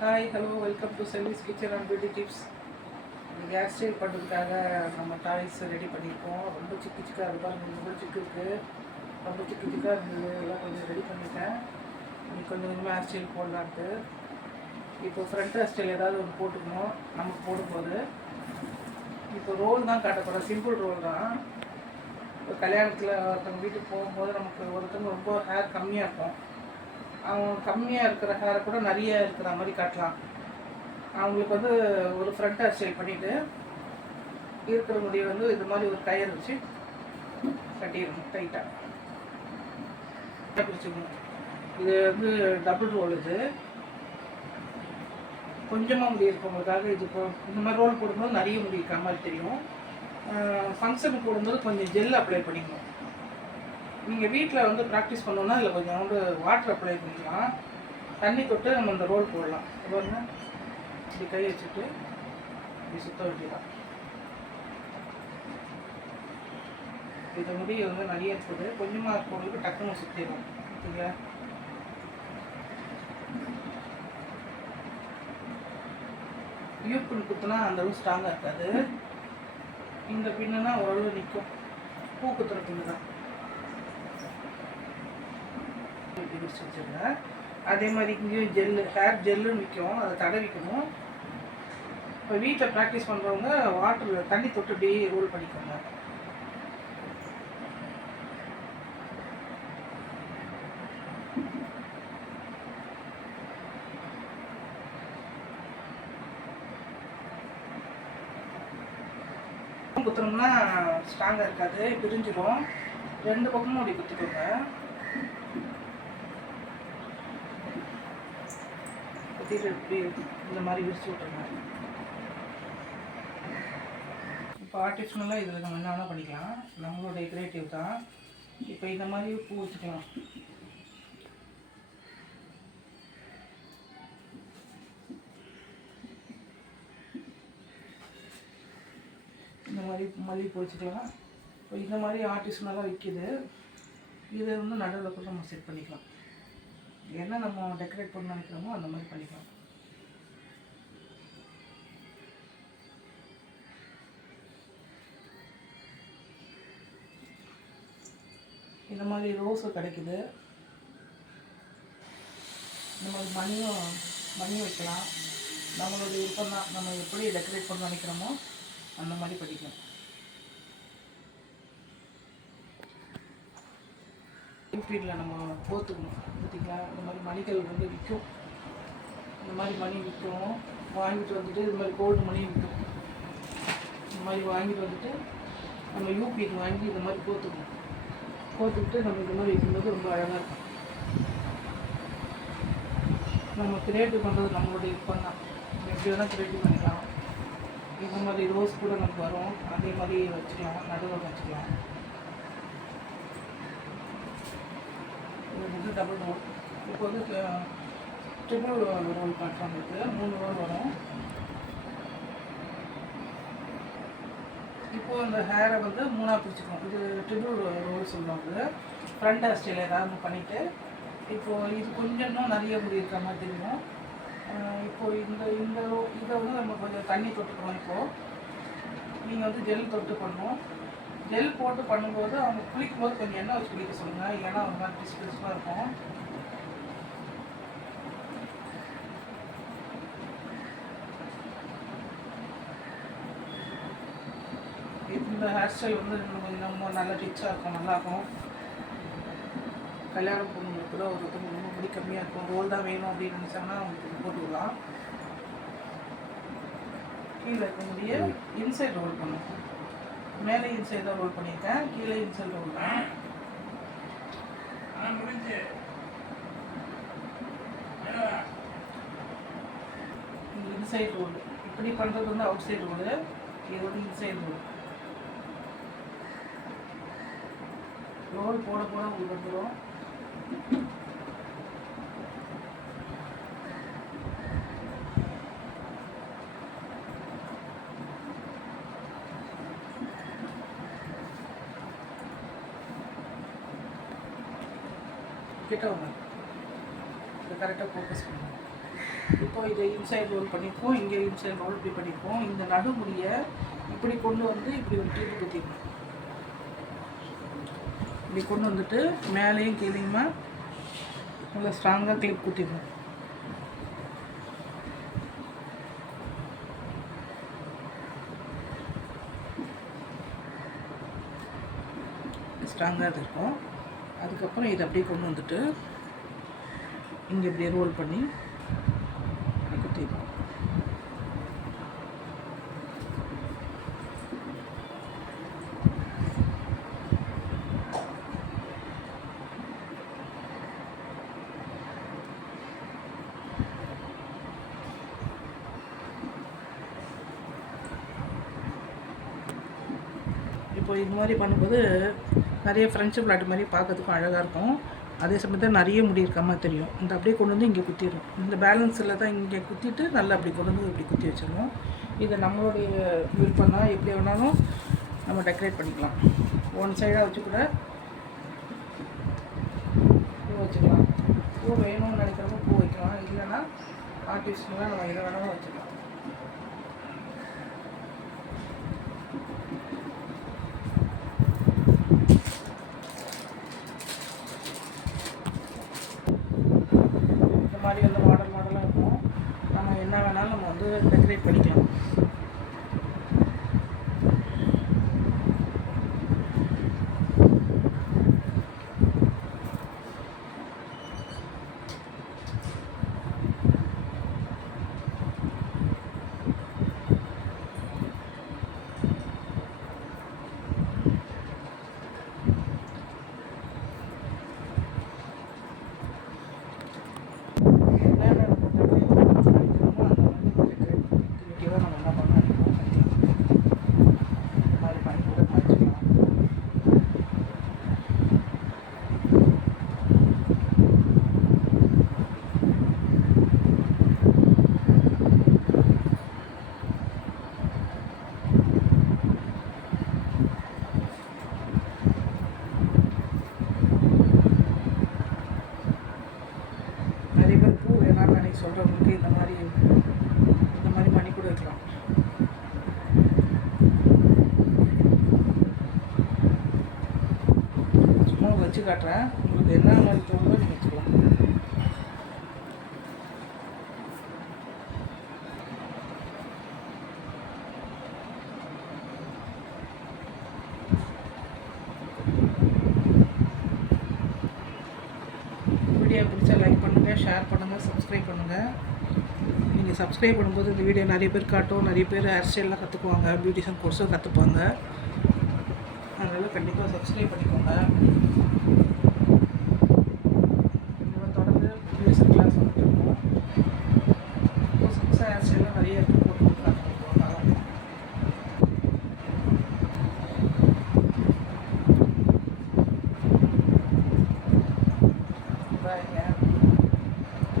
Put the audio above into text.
Hi hello welcome to service kitchen and beauty tips hair style பண்ணுறதுக்காக நம்ம toys ready பண்ணியிருக்கோம். ரொம்ப சிக்கு சிக்காக இருக்கும் ரொம்ப சிக்கு இருக்குது ரொம்ப சிக்கு சிக்காக இருந்தது. எல்லாம் கொஞ்சம் ரெடி பண்ணிட்டேன். இன்னைக்கு கொஞ்சம் கொஞ்சமாக ஹேர் ஸ்டைல் போடலான்ட்டு. இப்போ ஃப்ரண்ட் ஹேர் ஸ்டைல் ஏதாவது ஒன்று போட்டுக்கணும். நமக்கு போடும்போது இப்போ ரோல் தான் காட்ட போகிறோம் சிம்பிள் ரோல் தான். இப்போ கல்யாணத்தில் ஒருத்தவங்க வீட்டுக்கு போகும்போது நமக்கு ஒருத்தவங்க ரொம்ப ஹேர் கம்மியாக இருக்கும். அவங்க கம்மியாக இருக்கிற ஹேரை கூட நிறைய இருக்கிற மாதிரி காட்டலாம். அவங்களுக்கு வந்து ஒரு ஃப்ரண்ட் ஹேர் ஸ்டைல் பண்ணிவிட்டு இருக்கிற முடியை வந்து இது மாதிரி ஒரு கயிறு வச்சு கட்டிடணும் டைட்டாக பிடிச்சிக்கணும் இது வந்து டபுள் ரோல் இது. கொஞ்சமாக முடி இருக்கவங்களுக்காக இது இப்போ இந்த மாதிரி ரோல் போடும்போது நிறைய முடி இருக்கிற மாதிரி தெரியும். ஃபங்க்ஷனுக்கு போடும்போது கொஞ்சம் ஜெல் அப்ளை பண்ணிக்கணும். நீங்கள் வீட்டில் வந்து ப்ராக்டிஸ் பண்ணோன்னா இதில் கொஞ்சம் வந்து வாட்டர் அப்ளை பண்ணிக்கலாம். தண்ணி தொட்டு நம்ம இந்த ரோல் போடலாம். பாருங்க. இப்படி கை வச்சுட்டு இப்படி சுத்த வேண்டியதான் இந்த முடி வந்து நிறைய இருக்குது கொஞ்சமாக இருக்கிறவங்களுக்கு டக்குன்னு சுற்றிடும் ஓகேங்களா யூப்பின் குத்துனா அந்த அளவு ஸ்ட்ராங்காக இருக்காது. இந்த பின்னுனா ஓரளவு நிற்கும் பூ குத்துற பின்னு தான் இப்படி வச்சுருந்தேன் அதே மாதிரி இங்கேயும் ஜெல்லு ஹேர் ஜெல்லுன்னு விற்கும். அதை தடவிக்கணும் இப்போ வீட்டில் ப்ராக்டிஸ் பண்ணுறவங்க வாட்டரில் தண்ணி தொட்டு அப்படியே ரோல் பண்ணிக்கோங்க. குத்துனோம்னா ஸ்ட்ராங்காக இருக்காது. பிரிஞ்சிடும் ரெண்டு பக்கமும் அப்படி குத்திக்கோங்க. கத்தியில் இப்படி இந்த மாதிரி விரிச்சு விட்டுருங்க இப்போ ஆர்டிஃபிஷனலாக இதில் நம்ம என்ன வேணால் பண்ணிக்கலாம். நம்மளோட டெக்கரேட்டிவ் தான். இப்போ இந்த மாதிரி பூ வச்சுக்கலாம். இந்த மாதிரி மல்லிகைப்பூ வச்சுக்கலாம். இப்போ இந்த மாதிரி ஆர்டிஃபிஷனலாக விற்கிது இதை வந்து நடுவில் கூட நம்ம செட் பண்ணிக்கலாம். என்ன நம்ம டெக்கரேட் பண்ண நினைக்கிறோமோ அந்த மாதிரி பண்ணிக்கலாம். இந்த மாதிரி ரோஸும் கிடைக்குது. இந்த மாதிரி மணியும் மணி வைக்கலாம். நம்மளோட விருப்பம் தான் நம்ம எப்படி டெக்கரேட் பண்ண நினைக்கிறோமோ அந்த மாதிரி படிக்கணும் யூபியில் நம்ம போத்துக்கணும். பார்த்திங்களா இந்த மாதிரி மணிகள் வந்து விற்கும். இந்த மாதிரி மணி விற்கும். வாங்கிட்டு வந்துட்டு இது மாதிரி கோல்டு மணி விற்கும். இந்த மாதிரி வாங்கிட்டு வந்துட்டு நம்ம யூபிக்கு வாங்கி இந்த மாதிரி போத்துக்கணும். போட்டுக்கிட்டு நம்ம இந்த மாதிரி வைக்கும்போது ரொம்ப அழகாக இருக்கும். நம்ம கிரியேட்டிவ் பண்ணுறது நம்மளுடைய விருப்பம் தான் எப்படி வேணால் கிரியேட்டிவ் பண்ணிக்கலாம். இந்த மாதிரி ரோஸ் கூட நமக்கு வரும். அதே மாதிரி வச்சுக்கலாம். நடுவில் வச்சுக்கலாம் இது வந்து டபுள் ரோல் இப்போ வந்து ட்ரிபிள் ரோல் பண்ணுறோம் இருக்குது மூணு ரோல் வரும். இப்போது அந்த ஹேரை வந்து மூணாக பிரிச்சுக்கணும். இது ட்ரிபிள் ரோல் சொல்லுவாங்க. ஃப்ரண்ட் ஹேர் ஸ்டைல் ஏதாவது பண்ணிவிட்டு இப்போது இது கொஞ்சம் இன்னும் நிறைய முடி இருக்கிற மாதிரி தெரியும். இப்போது இப்போ இந்த இந்த ரோ- இதை வந்து நம்ம கொஞ்சம் தண்ணி தொட்டுக்கிறோம் இப்போது நீங்கள் வந்து ஜெல் தொட்டு பண்ணணும். ஜெல் போட்டு பண்ணும்போது அவங்க குளிக்கும்போது கொஞ்சம் எண்ணெய் வச்சு குளிக்க சொல்லுங்கள் இல்லைன்னா அவங்க மாதிரி டிஸ் டிஸ்மாக இருக்கும். இந்த ஹேர் ஸ்டைல் வந்து இன்னும் கொஞ்சம் நம்ம நல்லா ரிச்சாக இருக்கும் நல்லாயிருக்கும் கல்யாணம் பொண்ணுங்களுக்கு கூட ஒருத்தவங்க ரொம்ப முடி கம்மியாக இருக்கும். ரோல் தான் வேணும் அப்படின்னு நினச்சாங்கன்னா அவங்களுக்கு போட்டுக்கலாம் கீழே இருக்க முடிய இன்சைட் ரோல் பண்ணும் மேலே இன்சைட் தான் ரோல் பண்ணியிருக்கேன் கீழே இன்சைட் ரோல் தான் இன்சைட் ரோல் இப்படி பண்ணுறது வந்து அவுட் சைடு ரோடு இது வந்து இன்சைட் ரோல் ரோல் போட போட உங்களுக்கு வந்துடும் கிட்ட வாங்க இதை கரெக்டாக ஃபோக்கஸ் பண்ணுவோம் இப்போ இதை இன்சைட் ரோல் பண்ணியிருக்கோம் இங்கே இன்சைட் ரோல் இப்படி பண்ணியிருக்கோம் இந்த நடுமுடியை இப்படி கொண்டு வந்து இப்படி ஒரு கிளிப்பு குத்திடணும். இப்படி கொண்டு வந்துட்டு மேலேயும் கீழேயுமா நல்லா ஸ்ட்ராங்காக கிளிப் குத்திடணும். ஸ்ட்ராங்காக இருக்கும். அதுக்கப்புறம் இதை அப்படியே கொண்டு வந்துட்டு இங்கே இப்படியே ரோல் பண்ணி குத்திடுவோம் இப்போ இது மாதிரி பண்ணும்போது நிறைய ஃப்ரெண்ட்ஷிப் விளையாட்டு மாதிரி பார்க்கறதுக்கும் அழகாக இருக்கும். அதே சமயத்தில் நிறைய முடி இருக்க மாதிரி தெரியும். இந்த அப்படியே கொண்டு வந்து இங்கே குத்திடும் இந்த பேலன்ஸில் தான் இங்கே குத்திட்டு நல்லா அப்படி கொண்டு வந்து இப்படி குத்தி வச்சிடணும் இது நம்மளுடைய விருப்பம் தான். எப்படி வேணாலும் நம்ம டெக்கரேட் பண்ணிக்கலாம். ஒன் சைடாக வச்சு கூட பூ வச்சுக்கலாம். பூ வேணும்னு நினைக்கிறப்போ பூ வைக்கலாம். இல்லைன்னா ஆர்டிஸ்ட்லாம் நம்ம எதை வேணாலும் வச்சுக்கலாம் இந்த மாதிரி வந்து மாடல் மாடலாக இருக்கும் நம்ம என்ன வேணாலும் நம்ம வந்து டெக்கரேட் பண்ணிக்கலாம் என்னென்ன நம்ம decorate பண்ணிக்கிறோமோ அந்த மாதிரி decorate creative-ஆ நம்ம என்ன பண்ண முடியுமோ பண்ணிக்கலாம். இந்த மாதிரி பண்ணி கூட பண்ணிக்கலாம் நிறைய பேர் பூ வேணாம்னு நினைக்க சொல்கிறவங்களுக்கு இந்த மாதிரி இந்த மாதிரி பண்ணி கூட வைக்கலாம் சும்மா வச்சு காட்டுறேன். உங்களுக்கு என்ன மாதிரி தோணுதோ நீங்கள் வச்சுக்கலாம் வீடியோ பிடிச்சா லைக் பண்ணுங்கள் ஷேர் பண்ணுங்கள் சப்ஸ்கிரைப் பண்ணுங்கள் நீங்கள் சப்ஸ்கிரைப் பண்ணும்போது இந்த வீடியோ நிறைய பேர் காட்டும் நிறைய பேர் ஹேர் ஸ்டைல்லாம் கற்றுக்குவாங்க பியூட்டிஷன் கோர்ஸும் கற்றுப்பாங்க அதனால் கண்டிப்பாக சப்ஸ்கிரைப் பண்ணிக்கோங்க.